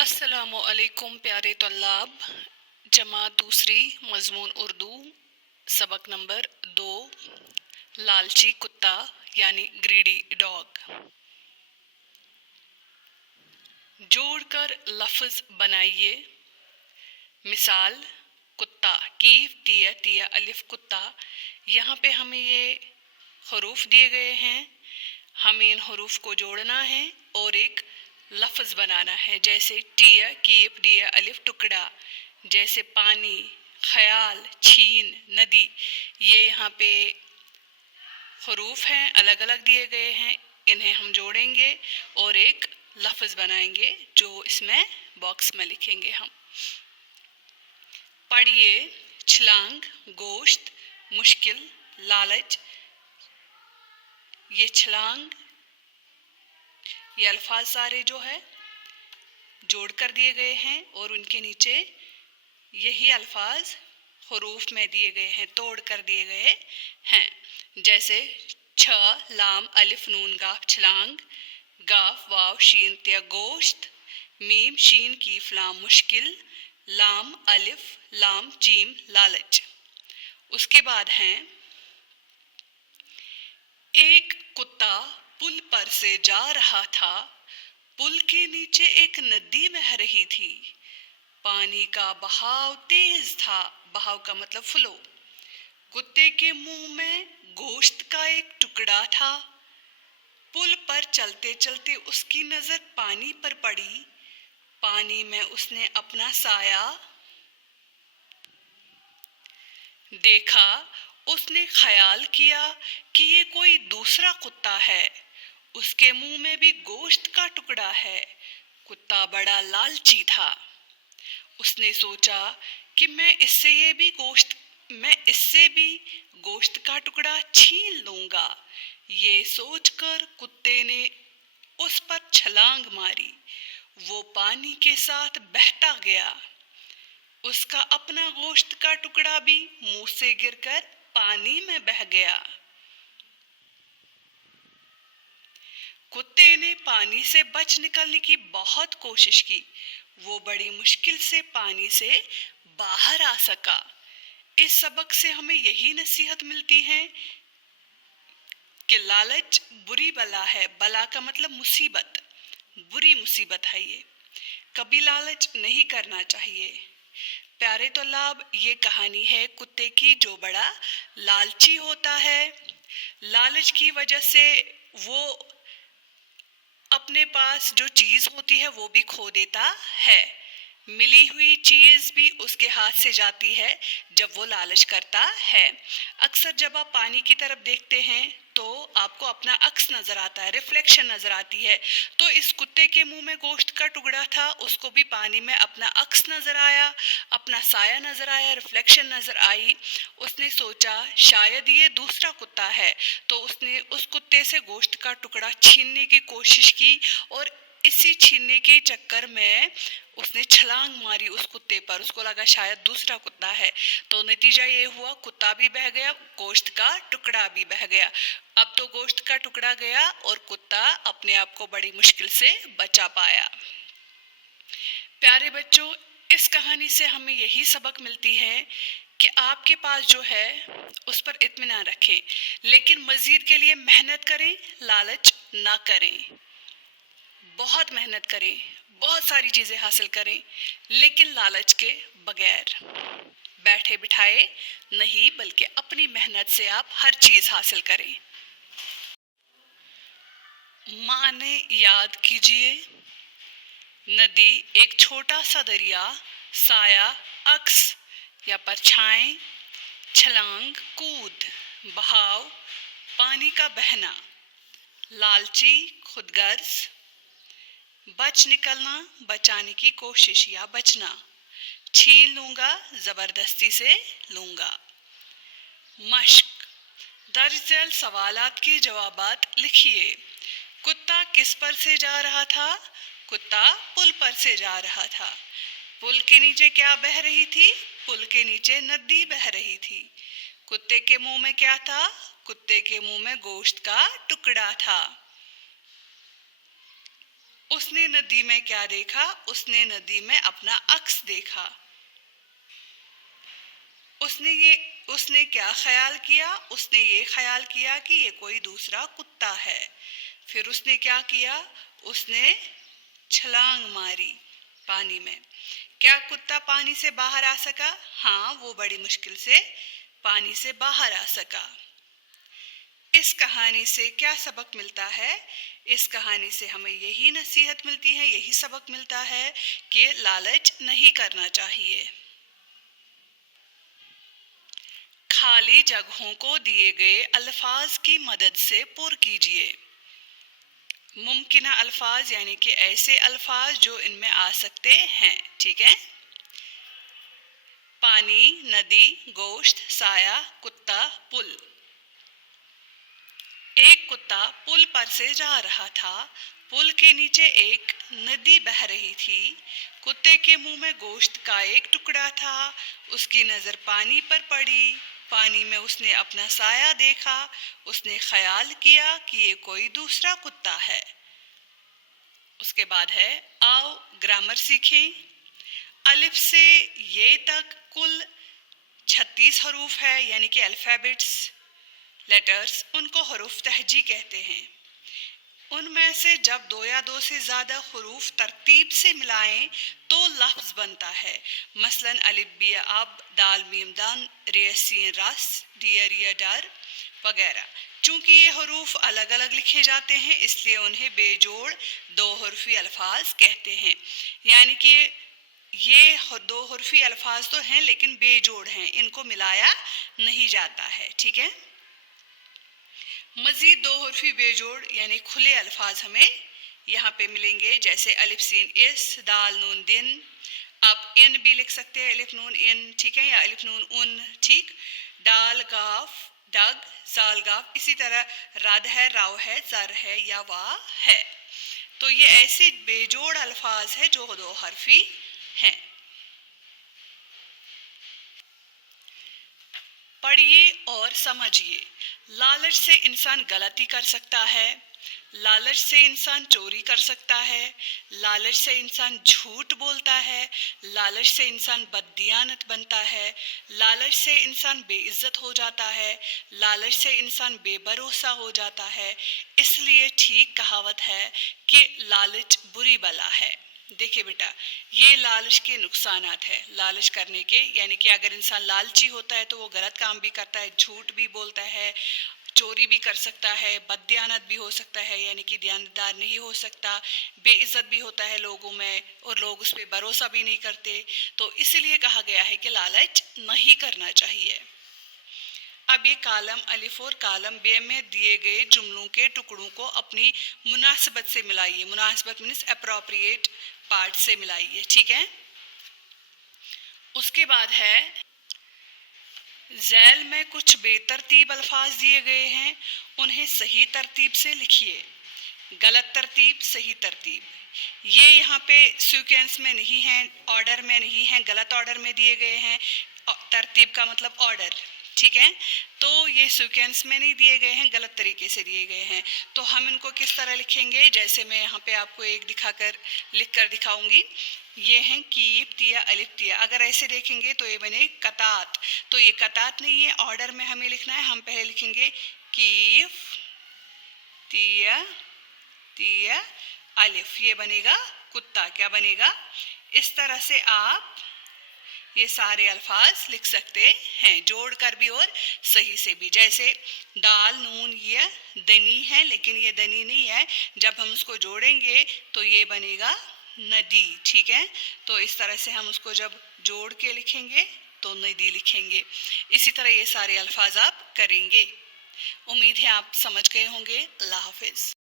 अस्सलामुअलैकुम प्यारे तल्लाब। जमात दूसरी मजमून उर्दू सबक नंबर 2 लालची कुत्ता यानी ग्रीडी डॉग। जोड़कर लफ्ज़ बनाइए। मिसाल कुत्ता, कीफ टिया टिया अलिफ कुत्ता। यहाँ पे हमें ये हरूफ दिए गए हैं, हमें इन हरूफ को जोड़ना है और एक लफ्ज़ बनाना है। जैसे टिया कीप डिया अलिफ टुकड़ा, जैसे पानी, ख्याल, छीन, नदी। ये यहाँ पे हरूफ हैं, अलग अलग दिए गए हैं, इन्हें हम जोड़ेंगे और एक लफ्ज़ बनाएंगे जो इसमें बॉक्स में लिखेंगे हम। पढ़िए। छलांग, गोश्त, मुश्किल, लालच। ये छलांग, ये अल्फाज सारे जो है जोड़ कर दिए गए हैं और उनके नीचे यही अल्फाज हरूफ में दिए गए हैं, तोड़ कर दिए गए हैं। जैसे छ लाम अलिफ नून गाफ छलांग, गाफ वाव शीन त्या गोश्त, मीम शीन कीफ लाम मुश्किल, लाम अलिफ लाम चीम लालच। उसके बाद हैं एक कुत्ता पुल पर से जा रहा था। पुल के नीचे एक नदी बह रही थी। पानी का बहाव तेज था। बहाव का मतलब फ्लो। कुत्ते के मुंह में गोश्त का एक टुकड़ा था। पुल पर चलते चलते उसकी नजर पानी पर पड़ी। पानी में उसने अपना साया देखा। उसने ख्याल किया कि ये कोई दूसरा कुत्ता है। उसके मुंह में भी गोश्त का टुकड़ा है। कुत्ता बड़ा लालची था। उसने सोचा कि मैं इससे भी गोश्त का टुकड़ा छीन लूंगा। ये सोचकर कुत्ते ने उस पर छलांग मारी। वो पानी के साथ बहता गया। उसका अपना गोश्त का टुकड़ा भी मुंह से गिरकर पानी में बह गया। कुत्ते ने पानी से बच निकलने की बहुत कोशिश की। वो बड़ी मुश्किल से पानी से बाहर आ सका। इस सबक से हमें यही नसीहत मिलती है कि लालच बुरी बला है। बला का मतलब मुसीबत, बुरी मुसीबत है ये। कभी लालच नहीं करना चाहिए। प्यारे तौलाब, ये कहानी है कुत्ते की जो बड़ा लालची होता है। लालच की वजह से वो अपने पास जो चीज़ होती है वो भी खो देता है। मिली हुई चीज़ भी उसके हाथ से जाती है जब वो लालच करता है। अक्सर जब आप पानी की तरफ देखते हैं तो आपको अपना अक्स नज़र आता है, रिफ्लेक्शन नज़र आती है। तो इस कुत्ते के मुंह में गोश्त का टुकड़ा था, उसको भी पानी में अपना अक्स नज़र आया, अपना साया नज़र आया, रिफ्लेक्शन नज़र आई। उसने सोचा शायद ये दूसरा कुत्ता है, तो उसने उस कुत्ते से गोश्त का टुकड़ा छीनने की कोशिश की और इसी छीनने के चक्कर में उसने छलांग मारी उस कुत्ते पर। उसको लगा शायद दूसरा कुत्ता है, तो नतीजा ये हुआ कुत्ता भी बह गया, गोश्त का टुकड़ा भी बह गया। अब तो गोश्त का टुकड़ा गया और कुत्ता अपने आप को बड़ी मुश्किल से बचा पाया। प्यारे बच्चों, इस कहानी से हमें यही सबक मिलती है कि आपके पास जो है उस पर इत्मीनान रखें, लेकिन मज़ीद के लिए मेहनत करें, लालच ना करें। बहुत मेहनत करें, बहुत सारी चीज़ें हासिल करें, लेकिन लालच के बगैर। बैठे बिठाए नहीं, बल्कि अपनी मेहनत से आप हर चीज़ हासिल करें। माने याद कीजिए। नदी एक छोटा सा दरिया, साया अक्स या परछाएं, छलांग कूद, बहाव पानी का बहना, लालची खुदगर्ज, बच निकलना बचाने की कोशिश या बचना, छीन लूंगा जबरदस्ती से लूंगा। मश्क, दर्ज झैल सवालात के जवाबात लिखिए। कुत्ता किस पर से जा रहा था? कुत्ता पुल पर से जा रहा था। पुल के नीचे क्या बह रही थी? पुल के नीचे नदी बह रही थी। कुत्ते के मुंह में क्या था? कुत्ते के मुंह में गोश्त का टुकड़ा था। उसने नदी में क्या देखा? उसने नदी में अपना अक्स देखा। उसने क्या ख्याल किया? उसने ये ख्याल किया कि ये कोई दूसरा कुत्ता है। फिर उसने क्या किया? उसने छलांग मारी पानी में। क्या कुत्ता पानी से बाहर आ सका? हाँ, वो बड़ी मुश्किल से पानी से बाहर आ सका। इस कहानी से क्या सबक मिलता है? इस कहानी से हमें यही नसीहत मिलती है, यही सबक मिलता है कि लालच नहीं करना चाहिए। खाली जगहों को दिए गए अल्फाज की मदद से पुर कीजिए। मुमकिना अल्फाज यानी कि ऐसे अल्फाज जो इनमें आ सकते हैं। ठीक है, पानी, नदी, गोश्त, साया, कुत्ता, पुल। एक कुत्ता पुल पर से जा रहा था। पुल के नीचे एक नदी बह रही थी। कुत्ते के मुंह में गोश्त का एक टुकड़ा था। उसकी नजर पानी पर पड़ी। पानी में उसने अपना साया देखा। उसने ख्याल किया कि ये कोई दूसरा कुत्ता है। उसके बाद है, आओ ग्रामर सीखें। अलिफ से ये तक कुल 36 हरूफ है, यानी कि अल्फ़ाबेट्स, लेटर्स। उनको हरूफ तहजी कहते हैं। उनमें से जब दो या दो से ज़्यादा हरूफ तरतीब से मिलाएं तो लफ्ज़ बनता है। मसलन अलिफ बी अब, दाल मीम दान, रे सीन रास, दिया रिया डार वगैरह। चूँकि ये हरूफ अलग अलग लिखे जाते हैं इसलिए उन्हें बेजोड़ दो हरफी अल्फाज कहते हैं। यानी कि ये दो हरफी अल्फाज तो हैं लेकिन बेजोड़ हैं, इनको मिलाया नहीं जाता है। ठीक है, मज़ीद दो हरफी बेजोड़ यानी खुले अल्फाज हमें यहाँ पे मिलेंगे, जैसे अलिफ सीन इस, दाल नून दिन। आप इन भी लिख सकते हैं, अलिफ नून इन, ठीक है, या अलिफ नून उन, ठीक। दाल गाफ डग, साल गाफ। इसी तरह रद है, राव है, जर है या वाह है। तो ये ऐसे बेजोड़ अल्फाज है जो दो हरफी हैं। पढ़िए और समझिए। लालच से इंसान गलती कर सकता है। लालच से इंसान चोरी कर सकता है। लालच से इंसान झूठ बोलता है। लालच से इंसान बददियानत बनता है। लालच से इंसान बेइज्जत हो जाता है। लालच से इंसान बेभरोसा हो जाता है। इसलिए ठीक कहावत है कि लालच बुरी बला है। देखिए बेटा, ये लालच के नुकसानात है लालच करने के, यानी कि अगर इंसान लालची होता है तो वो गलत काम भी करता है, झूठ भी बोलता है, चोरी भी कर सकता है, बददियानत भी हो सकता है, यानी कि दयानतदार नहीं हो सकता, बेइज्जत भी होता है लोगों में और लोग उस पर भरोसा भी नहीं करते। तो इसलिए कहा गया है कि लालच नहीं करना चाहिए। अब ये कालम अलिफ और कालम बे में दिए गए जुमलों के टुकड़ों को अपनी मुनासिबत से मिलाइए। मुनासिबत मीन्स अप्रोप्रिएट पार्ट से मिलाइए। ठीक है, उसके बाद है, झैल में कुछ बेतरतीब अल्फाज दिए गए हैं, उन्हें सही तरतीब से लिखिए। गलत तरतीब, सही तरतीब, ये यहाँ पे सीक्वेंस में नहीं है, ऑर्डर में नहीं है, गलत ऑर्डर में दिए गए हैं। तरतीब का मतलब ऑर्डर, ठीक है। तो ये सीक्वेंस में नहीं दिए गए हैं, गलत तरीके से दिए गए हैं। तो हम इनको किस तरह लिखेंगे, जैसे मैं यहाँ पे आपको एक दिखाकर लिख कर दिखाऊंगी। ये हैं कीप तिया अलिफ तिया। अगर ऐसे देखेंगे तो ये बने कतात। तो ये कतात नहीं है, ऑर्डर में हमें लिखना है। हम पहले लिखेंगे कीफ तिया तिया अलिफ, ये बनेगा कुत्ता। क्या बनेगा? इस तरह से आप ये सारे अल्फाज लिख सकते हैं, जोड़ कर भी और सही से भी। जैसे दाल नून ये दनी है, लेकिन ये दनी नहीं है, जब हम उसको जोड़ेंगे तो ये बनेगा नदी। ठीक है, तो इस तरह से हम उसको जब जोड़ के लिखेंगे तो नदी लिखेंगे। इसी तरह ये सारे अल्फाज आप करेंगे। उम्मीद है आप समझ गए होंगे। अल्लाह हाफिज़।